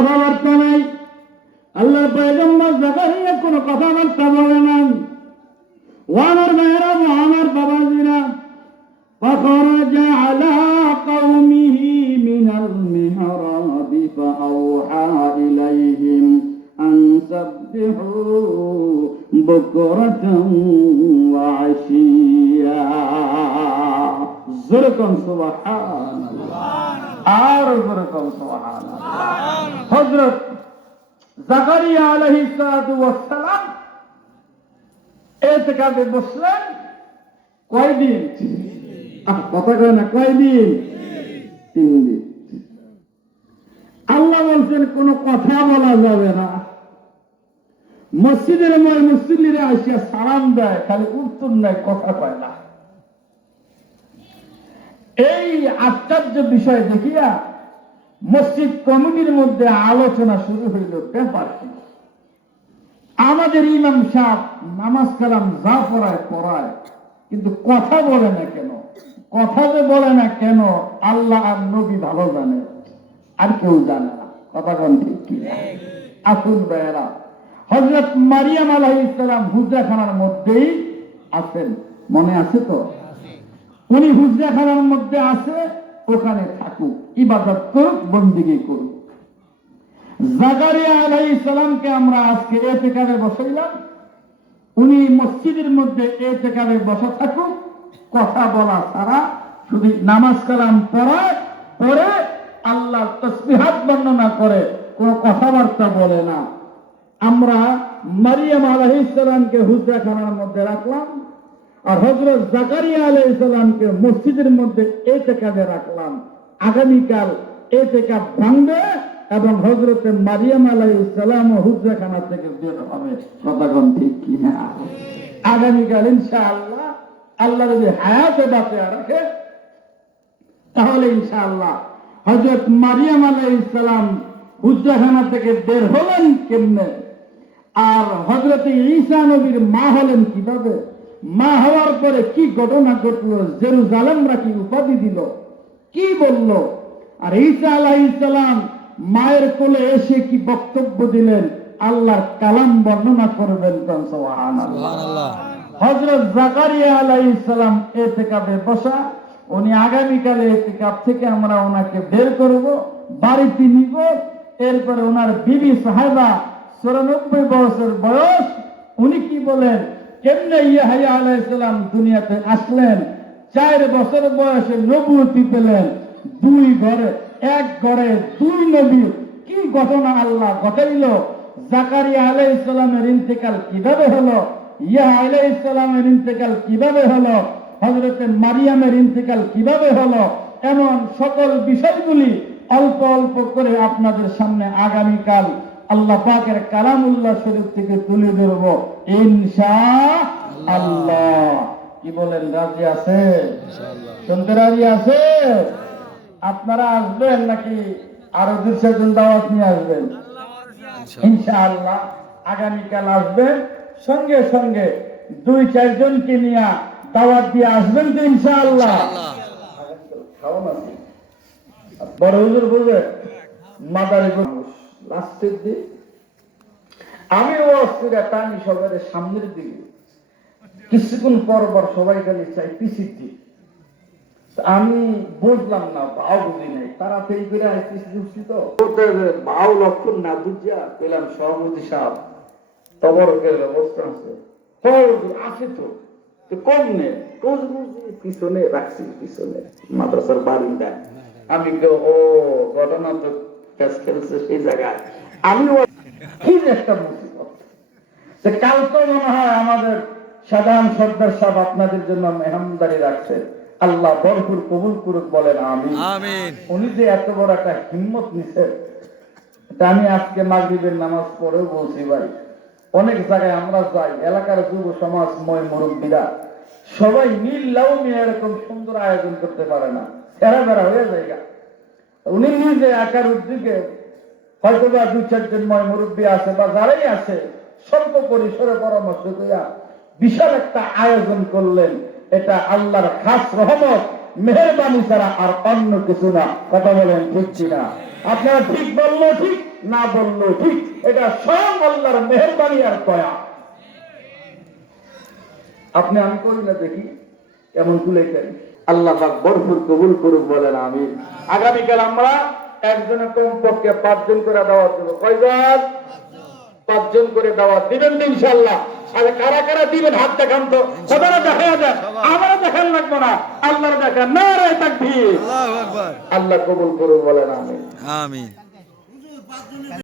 কথাবার্তা নাই। আল্লাহর পয়গম্বর জাকারিয়া কোনো কথাবার্তা বলে না। ওয়ানার ভাইয়েরা, ওয়ানার বাবাজিরা, فخرج على قومه من المحراب فأوحى إليهم أن سبحوا بكرة وعشيا زركم سبحان الله زركم سبحان الله حضرت জাকারিয়া আলাইহিস সালাতু ওয়াস সালাম ইতিকাফে বসলেন কয়দিন? কথা কয় না, কয়দিন? 3 দিন। আল্লাহ বলছেন কোনো কথা বলা যাবে না। মসজিদের মুসল্লিরা আসিয়া সালাম দেয়, খালি উত্তর নেয়, কথা কয় না। এই আশ্চর্য বিষয় দেখিয়া মসজিদ কমিটির মধ্যে আলোচনা শুরু হইল, ব্যাপার কি? আমাদের ইমাম সাহেব নামাজ কালাম যা পড়ায় কিন্তু কথা বলে না কেন? কথা যে বলে না কেন আল্লাহ আর নবী ভালো জানে, আর কেউ জানে না। কথা কোন ঠিক কি? আসুন ভাইয়েরা, হযরত মারিয়াম আলাইহিস সালাম হুজরাখানার মধ্যেই আছেন, মনে আছে তো? উনি হুজরাখানার মধ্যে আছে, ওখানে থাকুক, ইবাদত করুক, বন্দেগী করুক। জাকারিয়া আলাইহিস সালামকে আমরা আজকে ইতিকাফে বসাইলাম, উনি মসজিদের মধ্যে ইতিকাফে বসা থাকুক, কথা বলা ছাড়া শুধু নামাজ কালাম পড়ে আল্লাহর তাসবিহাত বর্ণনা করে, কোনো কথাবার্তা বলে না। আমরা মারিয়াম আলাইহিস সালামকে হুজরাখানার মধ্যে রাখলাম, আর হযরত জাকারিয়া আলাইহিস সালামকে মসজিদের মধ্যে ইতিকাফে রাখলাম। আগামীকাল ইতিকাফ ভাঙবে এবং হযরত মারিয়াম আলাইহিস সালাম হুজরাখানা থেকে বের হবে। কথা কোন ঠিক কি না? আগামীকাল ইনশাআল্লাহ আল্লাহ যদি হায়াতে বাঁচে রাখে, তাহলে ইনশাআল্লাহ হযরত মারিয়াম আলাইহিস সালাম হুজরাখানা থেকে বের হলেন কেমনে, আর হযরত ঈসা নবীর মা হলেন কিভাবে, মা হওয়ার পরে কি ঘটনা ঘটলো, জেরুজালেমরা কি উপাধি দিল, কি বলল, আর ঈসা আলাইহিস সালাম মায়ের কোলে এসে কি বক্তব্য দিলেন, আল্লাহর কালাম বর্ণনা করবেন। সুবহানাল্লাহ। হযরত জাকারিয়া আলাইহিস সালাম ইতিকাফে বসা, উনি আগামীকালে ইতিকাফ থেকে আমরা ওনাকে বের করব, বাড়িতে নিব। এরপরে ওনার বিবি সাহেবা 94 বছর বয়স, উনি কি বলেন, কেমনে ইয়াহইয়া আলাইহিস সালাম দুনিয়াতে আসলেন, 4 বছর বয়সে নবুয়তি পেলেন, 2 ঘরে, 1 ঘরে 2 নবী, কি ঘটনা আল্লাহ ঘটাইল, জাকারিয়া আলাইহিস সালামের ইন্তেকাল কিভাবে হলো, ইয়াহইয়া আলাইহিস সালামের ইন্তেকাল কিভাবে হলো, হযরত মারিয়ামের ইন্তেকাল কিভাবে হলো, এমন সকল বিষয়গুলি অল্প অল্প করে আপনাদের সামনে আগামীকাল আল্লাহ পাকের কালামুল্লাহ শরীফ থেকে তুলে ধরব ইনশাআল্লাহ। কি বলেন, রাজি আছে? শুনতে রাজি আছে? আপনারা আসবেন নাকি আরো 2-4 জন দাওয়াত নিয়ে আসবেন? ইনশাআল্লাহ আগামীকাল আসবেন, সঙ্গে সঙ্গে 2-4 জনকে নিয়ে দাওয়াত দিয়ে আসবেন তো ইনশাআল্লাহ। বড় হুজুর বলবে মাদারী লাস্টের দিক, আমি ওয়াসিরা টানি সবাই সামনের দিকে, কিছুক্ষণ পর সবাই খালি চাই পিছিয়ে দিক। আমি বুঝলাম না, ভাও বুঝি নাই, তাড়াতাড়ি করে আসতেছি তো ভাও লক্ষণ না বুঝিয়া পেলাম সভাপতি সাহেব তবরকের অবস্থা আছে, আছে তো কম নেই, পিছনে রাখছি, পিছনে মাদ্রাসার বারিন্দায়। আমি ও ঘটনা তো খেলছে সেই জায়গায়, আমিও কি একটা মুসিবত। কাল তো মনে হয় আমাদের সাধারণ সর্দার সাহেব আপনাদের জন্য মেহমানদারি রাখছে, আল্লাহ ভরপুর কবুল করুক, বলেন আমিন। উনি যে এত বড় একটা হিম্মত নিছে, এটা আমি আজকে মাগরিবের নামাজ পড়েও বলছি ভাই, অনেক জায়গায় আমরা যাই, এলাকার যুব সমাজ ময় মুরব্বীরা সবাই মিললেও এরকম সুন্দর আয়োজন করতে পারে না, ফেরা বেড়া হয়ে যায়। উনি নিজে একার উদ্যোগে হয়তো বা 2-4 জন ময় মুরব্বী আছে বা যারাই আছে, স্বল্প পরিসরে পরামর্শ করিয়া বিশাল একটা আয়োজন করলেন। এটা আল্লাহর খাস রহমত, মেহেরবানি ছাড়া আর অন্য কিছু না। কথা বলেন ঠিক কিনা? আপনারা ঠিক বললো ঠিক। না বললো ঠিক, এটা স্বয়ং আল্লাহর মেহেরবানি আর দয়া। আপনি আমি করি না, দেখি কেমন তুলেছেন। আল্লাহ পাক ভরপুর কবুল করুক, বলেন আমিন। আগামীকাল আমরা একজনে কমপক্ষে 5 জন করে দাওয়াত দেব। কয়জন? 5 জন করে দাওয়াত দিবেন তো ইনশাআল্লাহ। আরে কারা কারা দিবেন হাত দেখান তো, সবাই দেখা যায়, আমরা দেখান লাগবো না, আল্লাহর দেখা। নারে তাকবীর, আল্লাহু আকবার। আল্লাহ কবুল করুক, বলেন আমিন। আমিন।